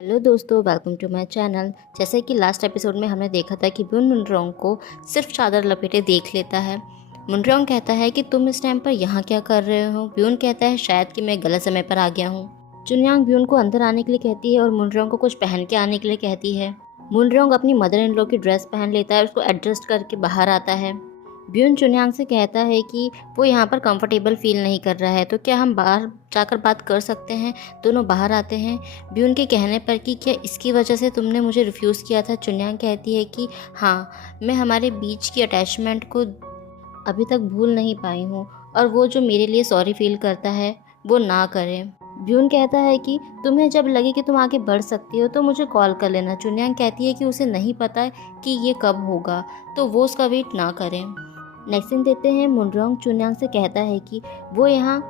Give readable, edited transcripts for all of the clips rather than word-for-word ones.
Hello दोस्तों, welcome to my channel. जैसे कि लास्ट एपिसोड में हमने देखा था कि ब्यून मुनरोंग को सिर्फ चादर लपेटे देख लेता है। मुनरोंग कहता है कि तुम इस टाइम पर यहाँ क्या कर रहे हो। ब्यून कहता है शायद कि मैं गलत समय पर आ गया हूँ। चुनयांग ब्यून को अंदर आने के लिए कहती है और मुनरोंग को कुछ पहन के आने के लिए कहती है। मुनरोंग अपनी मदर इन लॉ की ड्रेस पहन लेता है और उसको एडजस्ट करके बाहर आता है। ब्यून चुनयांग से कहता है कि वो यहाँ पर कंफर्टेबल फील नहीं कर रहा है, तो क्या हम बाहर जाकर बात कर सकते हैं। दोनों बाहर आते हैं। ब्यून के कहने पर कि क्या इसकी वजह से तुमने मुझे रिफ्यूज़ किया था। चुनयांग कहती है कि हाँ, मैं हमारे बीच की अटैचमेंट को अभी तक भूल नहीं पाई हूँ और वो जो मेरे लिए सॉरी फील करता है वो ना करे। ब्यून कहता है कि तुम्हें जब लगे कि तुम आगे बढ़ सकती हो तो मुझे कॉल कर लेना। चुनयांग कहती है कि उसे नहीं पता कि ये कब होगा, तो वो उसका वेट ना करें। नेक्स्ट सीन देते हैं। मुनरोंग चुनयांग से कहता है कि वो यहाँ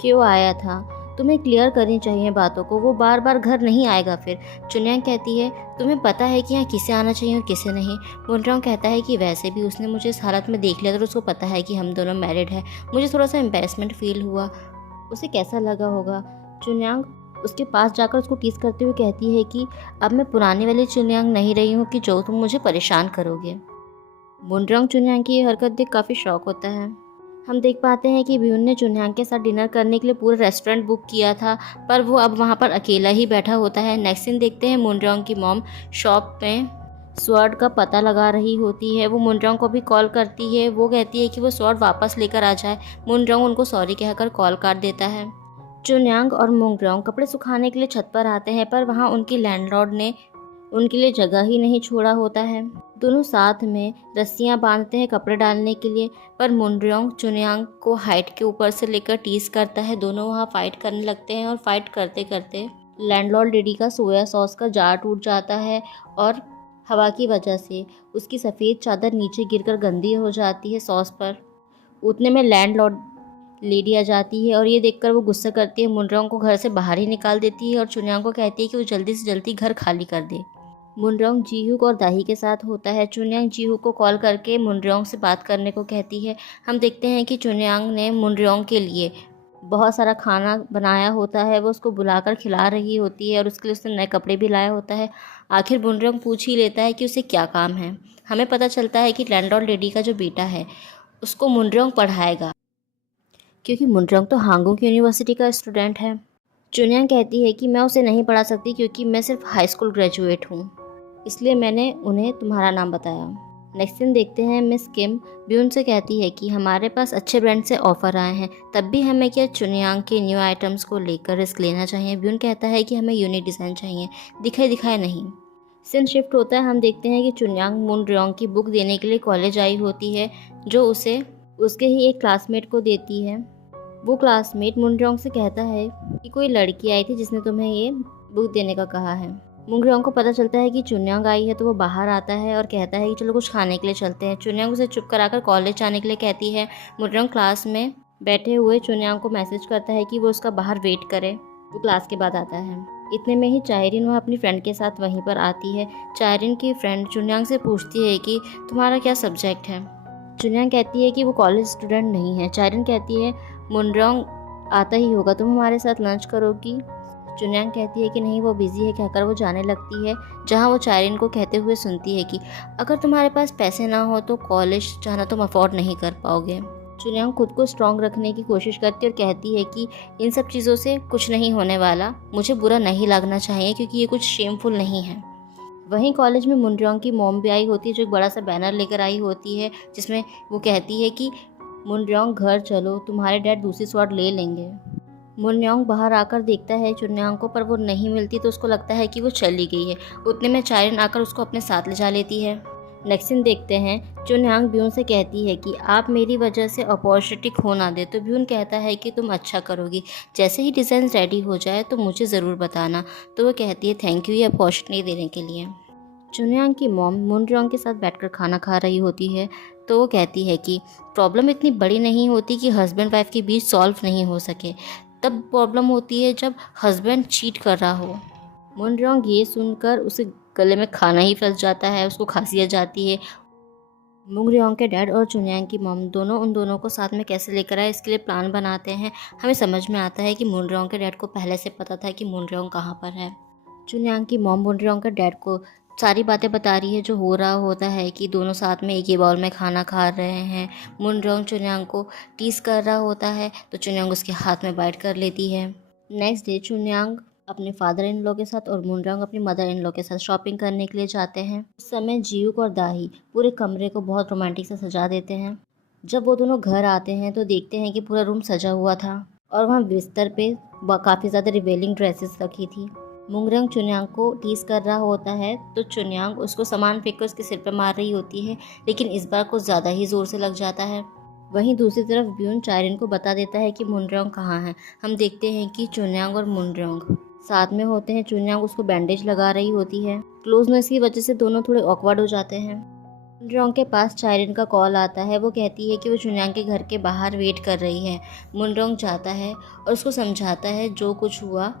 क्यों आया था, तुम्हें क्लियर करनी चाहिए बातों को, वो बार बार घर नहीं आएगा फिर। चुनयांग कहती है तुम्हें पता है कि यहाँ किसे आना चाहिए और किसे नहीं। मुनरोंग कहता है कि वैसे भी उसने मुझे इस हालत में देख लिया था और उसको पता है कि हम दोनों मैरिड हैं। मुझे थोड़ा सा एम्बेरसमेंट फील हुआ, उसे कैसा लगा होगा। चुनयांग उसके पास जाकर उसको टीज करते हुए कहती है कि अब मैं पुरानी वाली चुनयांग नहीं रही हूँ कि जो तुम मुझे परेशान करोगे। मुनरोंग चुनयांग की ये हरकत देख काफ़ी शॉक होता है। हम देख पाते हैं कि ब्यून ने चुनयांग के साथ डिनर करने के लिए पूरा रेस्टोरेंट बुक किया था, पर वो अब वहाँ पर अकेला ही बैठा होता है। नेक्स्ट सीन देखते हैं। मुनरोंग की मॉम शॉप में स्वॉर्ड का पता लगा रही होती है। वो मुनरोंग को भी कॉल करती है। वो कहती है कि वो स्वॉर्ड वापस लेकर आ जाए। मुनरोंग उनको सॉरी कहकर कॉल काट देता है। चुनयांग और मुनरोंग कपड़े सुखाने के लिए छत पर आते हैं, पर वहाँ उनकी लैंडलॉर्ड ने उनके लिए जगह ही नहीं छोड़ा होता है। दोनों साथ में रस्सियां बांधते हैं कपड़े डालने के लिए, पर मुनरोंग चुनयांग को हाइट के ऊपर से लेकर टीज करता है। दोनों वहाँ फाइट करने लगते हैं और फाइट करते करते लैंडलॉर्ड लेडी का सोया सॉस का जार टूट जाता है और हवा की वजह से उसकी सफ़ेद चादर नीचे गिरकर गंदी हो जाती है सॉस पर। उतने में लैंडलॉर्ड लेडी आ जाती है और ये देखकर वो गुस्सा करती है। मुनरोंग को घर से बाहर ही निकाल देती है और चुनयांग को कहती है कि वो जल्दी से जल्दी घर खाली कर दे। मुनरोंग जीहूक और दाही के साथ होता है। चुनयांग जीहूक को कॉल करके मुनरोंग से बात करने को कहती है। हम देखते हैं कि चुनयांग ने मुनरोंग के लिए बहुत सारा खाना बनाया होता है। वो उसको बुलाकर खिला रही होती है और उसके लिए उसने नए कपड़े भी लाया होता है। आखिर मुनरोंग पूछ ही लेता है कि उसे क्या काम है। हमें पता चलता है कि लैंडलॉर्ड लेडी का जो बेटा है उसको मुनरोंग पढ़ाएगा, क्योंकि मुनरोंग तो हांगुक यूनिवर्सिटी का स्टूडेंट है। चुनयांग कहती है कि मैं उसे नहीं पढ़ा सकती क्योंकि मैं सिर्फ हाई स्कूल ग्रेजुएट हूँ, इसलिए मैंने उन्हें तुम्हारा नाम बताया। नेक्स्ट दिन देखते हैं। मिस किम ब्यून से कहती है कि हमारे पास अच्छे ब्रांड से ऑफ़र आए हैं, तब भी हमें क्या चुनयांग के न्यू आइटम्स को लेकर रिस्क लेना चाहिए। ब्यून कहता है कि हमें यूनिक डिज़ाइन चाहिए, दिखाए दिखाए नहीं। सीन शिफ्ट होता है। हम देखते हैं कि चुनयांग मुनरोंग की बुक देने के लिए कॉलेज आई होती है, जो उसे उसके ही एक क्लासमेट को देती है। वो क्लासमेट मुनरोंग से कहता है कि कोई लड़की आई थी जिसने तुम्हें ये बुक देने का कहा है। मुनरोंग को पता चलता है कि चुनयांग आई है, तो वो बाहर आता है और कहता है कि चलो कुछ खाने के लिए चलते हैं। चुनयांग उसे चुप कराकर कॉलेज जाने के लिए कहती है। मुनरोंग क्लास में बैठे हुए चुनयांग को मैसेज करता है कि वो उसका बाहर वेट करे। वो क्लास के बाद आता है। इतने में ही चायरिन वह अपनी फ्रेंड के साथ वहीं पर आती है। चायरिन की फ्रेंड चुनयांग से पूछती है कि तुम्हारा क्या सब्जेक्ट है। चुनयांग कहती है कि वो कॉलेज स्टूडेंट नहीं है। चायरिन कहती है मुनरोंग आता ही होगा, तुम हमारे साथ लंच करोगी। चुनयांग कहती है कि नहीं, वो बिजी है कहकर वो जाने लगती है, जहाँ वो चायरिन को कहते हुए सुनती है कि अगर तुम्हारे पास पैसे ना हो तो कॉलेज जाना तुम अफोर्ड नहीं कर पाओगे। चुनयांग खुद को स्ट्रॉन्ग रखने की कोशिश करती है और कहती है कि इन सब चीज़ों से कुछ नहीं होने वाला, मुझे बुरा नहीं लगना चाहिए क्योंकि ये कुछ शेमफुल नहीं है। वहीं कॉलेज में मुनरोंग की मॉम भी आई होती है, जो एक बड़ा सा बैनर लेकर आई होती है जिसमें वो कहती है कि मुनरोंग घर चलो, तुम्हारे डैड दूसरी स्वॉर्ड ले लेंगे। मुनरोंग बाहर आकर देखता है चुनयांग को, पर वो नहीं मिलती, तो उसको लगता है कि वो चली गई है। उतने में चायरिन आकर उसको अपने साथ ले जा लेती है। नेक्स्ट सीन देखते हैं। चुनयांग ब्यून से कहती है कि आप मेरी वजह से अपॉर्चुनिटी खो ना दे, तो ब्यून कहता है कि तुम अच्छा करोगी, जैसे ही डिज़ाइन रेडी हो जाए तो मुझे ज़रूर बताना। तो वो कहती है थैंक यू ये अपॉर्चुनिटी देने के लिए। चुनयांग की मॉम मुनरोंग के साथ बैठकर खाना खा रही होती है, तो वो कहती है कि प्रॉब्लम इतनी बड़ी नहीं होती कि हस्बैंड वाइफ के बीच सॉल्व नहीं हो सके, तब प्रॉब्लम होती है जब हस्बैंड चीट कर रहा हो। मुनरोंग ये सुनकर उसे गले में खाना ही फंस जाता है, उसको खांसी आ जाती है। मुनरोंग के डैड और चुनयांग की मॉम दोनों उन दोनों को साथ में कैसे लेकर आए इसके लिए प्लान बनाते हैं। हमें समझ में आता है कि मुनरोंग के डैड को पहले से पता था कि मुनरोंग कहाँ पर है। चुन्यांग की मॉम मुनरॉन्ग का डैड को सारी बातें बता रही है जो हो रहा होता है कि दोनों साथ में एक ही बाउल में खाना खा रहे हैं। मुनरॉन्ग चुन्यांग को टीस कर रहा होता है तो चुन्यांग उसके हाथ में बाइट कर लेती है। नेक्स्ट डे चुन्यांग अपने फादर इन लॉ के साथ और मुनरॉन्ग अपनी मदर इन लॉ के साथ शॉपिंग करने के लिए जाते हैं। उस समय जियूक और दाही पूरे कमरे को बहुत रोमांटिक से सजा देते हैं। जब वो दोनों घर आते हैं तो देखते हैं कि पूरा रूम सजा हुआ था और वहाँ बिस्तर पे काफ़ी ज़्यादा रिवेलिंग ड्रेसेस रखी थी। मुनरॉन्ग चुन्यांग को टीस कर रहा होता है तो चुन्यांग उसको सामान फेंक कर उसके सिर पर मार रही होती है, लेकिन इस बार कुछ ज़्यादा ही ज़ोर से लग जाता है। वहीं दूसरी तरफ ब्यून चायरिन को बता देता है कि मुनरॉन्ग कहाँ है। हम देखते हैं कि चुन्यांग और मुनरॉन्ग साथ में होते हैं। चुन्यांग उसको बैंडेज लगा रही होती है। क्लोजनेस की वजह से दोनों थोड़े ऑकवर्ड हो जाते हैं। मुनरॉन्ग के पास चायरिन का कॉल आता है। वो कहती है कि वो चुन्यांग के घर के बाहर वेट कर रही है। मुनरॉन्ग जाता है और उसको समझाता है जो कुछ हुआ,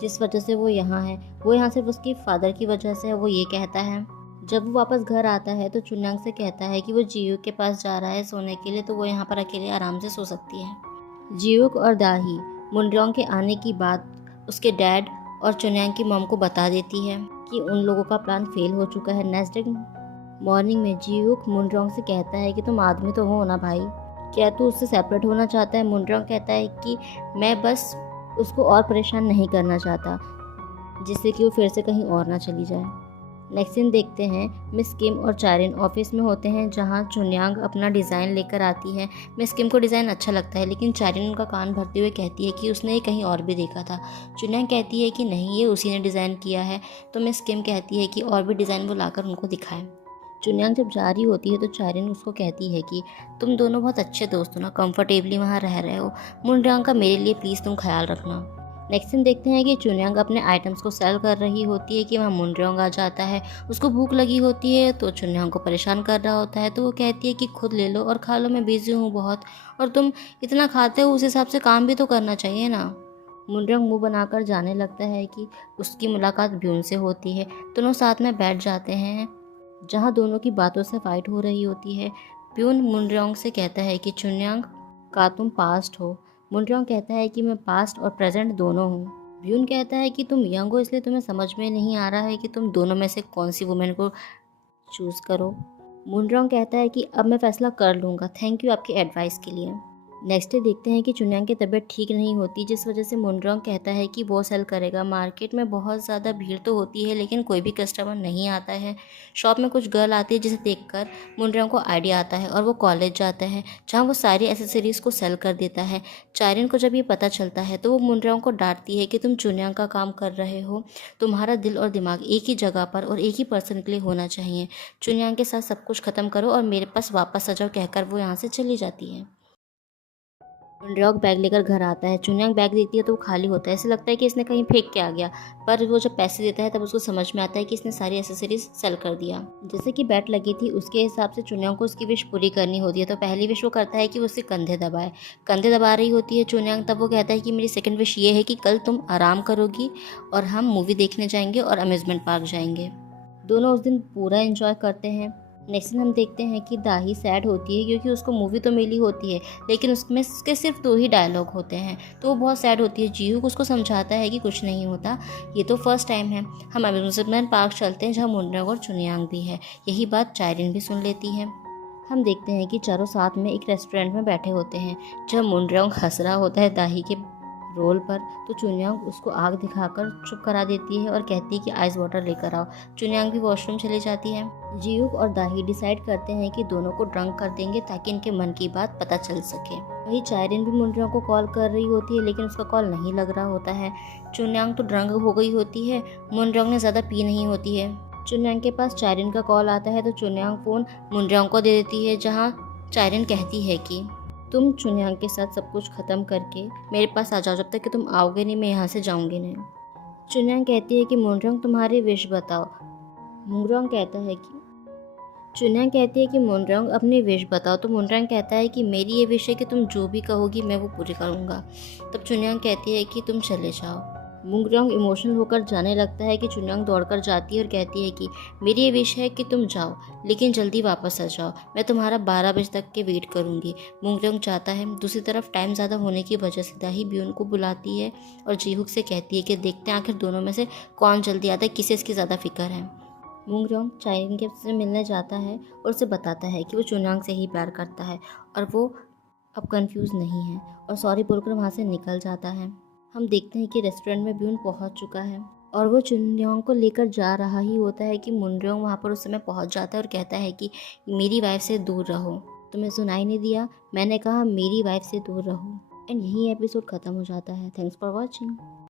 जिस वजह से वो यहाँ है, वो यहाँ सिर्फ उसकी फादर की वजह से है। वो ये कहता है। जब वो वापस घर आता है तो चुन्यांग से कहता है कि वो जियूक के पास जा रहा है सोने के लिए, तो वो यहाँ पर अकेले आराम से सो सकती है। जियूक और दाही मुनरॉन्ग के आने की बात उसके डैड और चुन्यांग की मॉम को बता देती है कि उन लोगों का प्लान फेल हो चुका है। नेक्स्ट डे मॉर्निंग में जियूक मुनरॉन्ग से कहता है कि तुम आदमी तो हो ना भाई, क्या तू उससे सेपरेट होना चाहता है। मुनरॉन्ग कहता है कि मैं बस उसको और परेशान नहीं करना चाहता, जिससे कि वो फिर से कहीं और ना चली जाए। नेक्स्ट सीन देखते हैं मिस किम और चायरिन ऑफिस में होते हैं, जहां चुन्यांग अपना डिज़ाइन लेकर आती है। मिस किम को डिज़ाइन अच्छा लगता है, लेकिन चायरिन उनका कान भरते हुए कहती है कि उसने ये कहीं और भी देखा था। चुन्यांग कहती है कि नहीं, ये उसी ने डिज़ाइन किया है। तो मिस किम कहती है कि और भी डिज़ाइन वो लाकर उनको दिखाए। चुन्यांग जब जा रही होती है तो चायरिन उसको कहती है कि तुम दोनों बहुत अच्छे दोस्त हो ना, कंफर्टेबली वहाँ रह रहे हो। मुनरॉन्ग का मेरे लिए प्लीज़ तुम ख्याल रखना। नेक्स्ट दिन देखते हैं कि चुन्यांग अपने आइटम्स को सेल कर रही होती है कि वहाँ मुनरॉन्ग आ जाता है। उसको भूख लगी होती है तो चुन्यांग को परेशान कर रहा होता है, तो वो कहती है कि खुद ले लो और खा लो, मैं बिजी हूँ बहुत, और तुम इतना खाते हो उस हिसाब से काम भी तो करना चाहिए ना। मुनरॉन्ग मुँह बनाकर जाने लगता है कि उसकी मुलाकात ब्यून से होती है। दोनों साथ में बैठ जाते हैं, जहाँ दोनों की बातों से फाइट हो रही होती है। ब्यून मुनरॉन्ग से कहता है कि चुन्यांग का तुम पास्ट हो। मुनरॉन्ग कहता है कि मैं पास्ट और प्रेजेंट दोनों हूँ। ब्यून कहता है कि तुम यंग हो इसलिए तुम्हें समझ में नहीं आ रहा है कि तुम दोनों में से कौन सी वुमेन को चूज़ करो। मुनरॉन्ग कहता है कि अब मैं फैसला कर लूँगा, थैंक यू आपकी एडवाइस के लिए। नेक्स्ट डे देखते हैं कि चुन्यांग की तबीयत ठीक नहीं होती, जिस वजह से मुनरॉन्ग कहता है कि वो सेल करेगा। मार्केट में बहुत ज़्यादा भीड़ तो होती है, लेकिन कोई भी कस्टमर नहीं आता है। शॉप में कुछ गर्ल आती है जिसे देखकर मुनरॉन्ग को आइडिया आता है और वो कॉलेज जाता है, जहाँ वो सारी एसेसरीज़ को सेल कर देता है। चायरिन को जब ये पता चलता है तो वो मुनरॉन्ग को डांटती है कि तुम चुन्यांग का काम कर रहे हो, तुम्हारा दिल और दिमाग एक ही जगह पर और एक ही पर्सन के लिए होना चाहिए। चुन्यांग के साथ सब कुछ ख़त्म करो और मेरे पास वापस आ जाओ, कहकर वो यहाँ से चली जाती है। मुनरॉन्ग बैग लेकर घर आता है। चुन्यांग बैग देखती है तो वो खाली होता है, ऐसे लगता है कि इसने कहीं फेंक के आ गया, पर वो जब पैसे देता है तब उसको समझ में आता है कि इसने सारी एसेसरीज सेल कर दिया। जैसे कि बैट लगी थी उसके हिसाब से चुन्यांग को उसकी विश पूरी करनी होती है, तो पहली विश वो करता है कि वो उसके कंधे दबाए। कंधे दबा रही होती है चुन्यांग, तब वो कहता है कि मेरी सेकंड विश ये है कि कल तुम आराम करोगी और हम मूवी देखने जाएंगे और अम्यूजमेंट पार्क जाएंगे। दोनों उस दिन पूरा एंजॉय करते हैं। नेक्स्ट दिन हम देखते हैं कि दाही सैड होती है क्योंकि उसको मूवी तो मिली होती है, लेकिन उसमें उसके सिर्फ 2 ही डायलॉग होते हैं, तो वो बहुत सैड होती है। जीहूक उसको समझाता है कि कुछ नहीं होता, ये तो फर्स्ट टाइम है, हम अम्यूजमेंट पार्क चलते हैं जहाँ मुनरॉन्ग और चुन्यांग भी है। यही बात चायरिन भी सुन लेती है। हम देखते हैं कि चारों साथ में एक रेस्टोरेंट में बैठे होते हैं, जब मुनरॉन्ग हंस रहा होता है दाही के रोल पर, तो चुन्यांग उसको आग दिखाकर चुप करा देती है और कहती है कि आइस वाटर लेकर आओ। चुन्यांग भी वॉशरूम चली जाती है। जियूक और दाही डिसाइड करते हैं कि दोनों को ड्रंक कर देंगे ताकि इनके मन की बात पता चल सके। वही चायरिन भी मुनरॉन्ग को कॉल कर रही होती है, लेकिन उसका कॉल नहीं लग रहा होता है। चुन्यांग तो ड्रंक हो गई होती है, मुनरॉन्ग ने ज़्यादा पी नहीं होती है। चुन्यांग के पास चायरिन का कॉल आता है तो चुन्यांग फ़ोन मुनरॉन्ग को दे देती है, जहाँ चायरिन कहती है कि तुम चुन्यांग के साथ सब कुछ ख़त्म करके मेरे पास आ जाओ, जब तक कि तुम आओगे नहीं मैं यहाँ से जाऊँगी नहीं। चुन्यांग कहती है कि मुनरॉन्ग तुम्हारी विश बताओ। मुनरॉन्ग कहता है कि चुन्यांग कहती है कि मुनरॉन्ग अपनी विश बताओ, तो मुनरॉन्ग कहता है कि मेरी ये विश है कि तुम जो भी कहोगी मैं वो पूरी करूँगा। तब चुन्यांग कहती है कि तुम चले जाओ। मुंगरॉन्ग इमोशनल होकर जाने लगता है कि चुनयांग दौड़कर जाती है और कहती है कि मेरी ये विश है कि तुम जाओ, लेकिन जल्दी वापस आ जाओ, मैं तुम्हारा 12 बजे तक के वेट करूंगी। मुंगरॉन्ग जाता है। दूसरी तरफ टाइम ज़्यादा होने की वजह से दाही ब्यून को बुलाती है और जीहुक से कहती है कि देखते हैं आखिर दोनों में से कौन जल्दी आता है, किसे इसकी ज़्यादा फिक्र है। मुंगरॉन्ग चाइनिंग से मिलने जाता है और उसे बताता है कि वो चुनयांग से ही प्यार करता है और वो अब कंफ्यूज नहीं है, और सॉरी बोलकर वहाँ से निकल जाता है। हम देखते हैं कि रेस्टोरेंट में ब्यून पहुँच चुका है और वो चुनयांग को लेकर जा रहा ही होता है कि मुनरॉन्ग वहाँ पर उस समय पहुँच जाता है और कहता है कि मेरी वाइफ से दूर रहो। तुम्हें सुनाई नहीं दिया? मैंने कहा मेरी वाइफ से दूर रहो। एंड यही एपिसोड ख़त्म हो जाता है। Thanks for watching.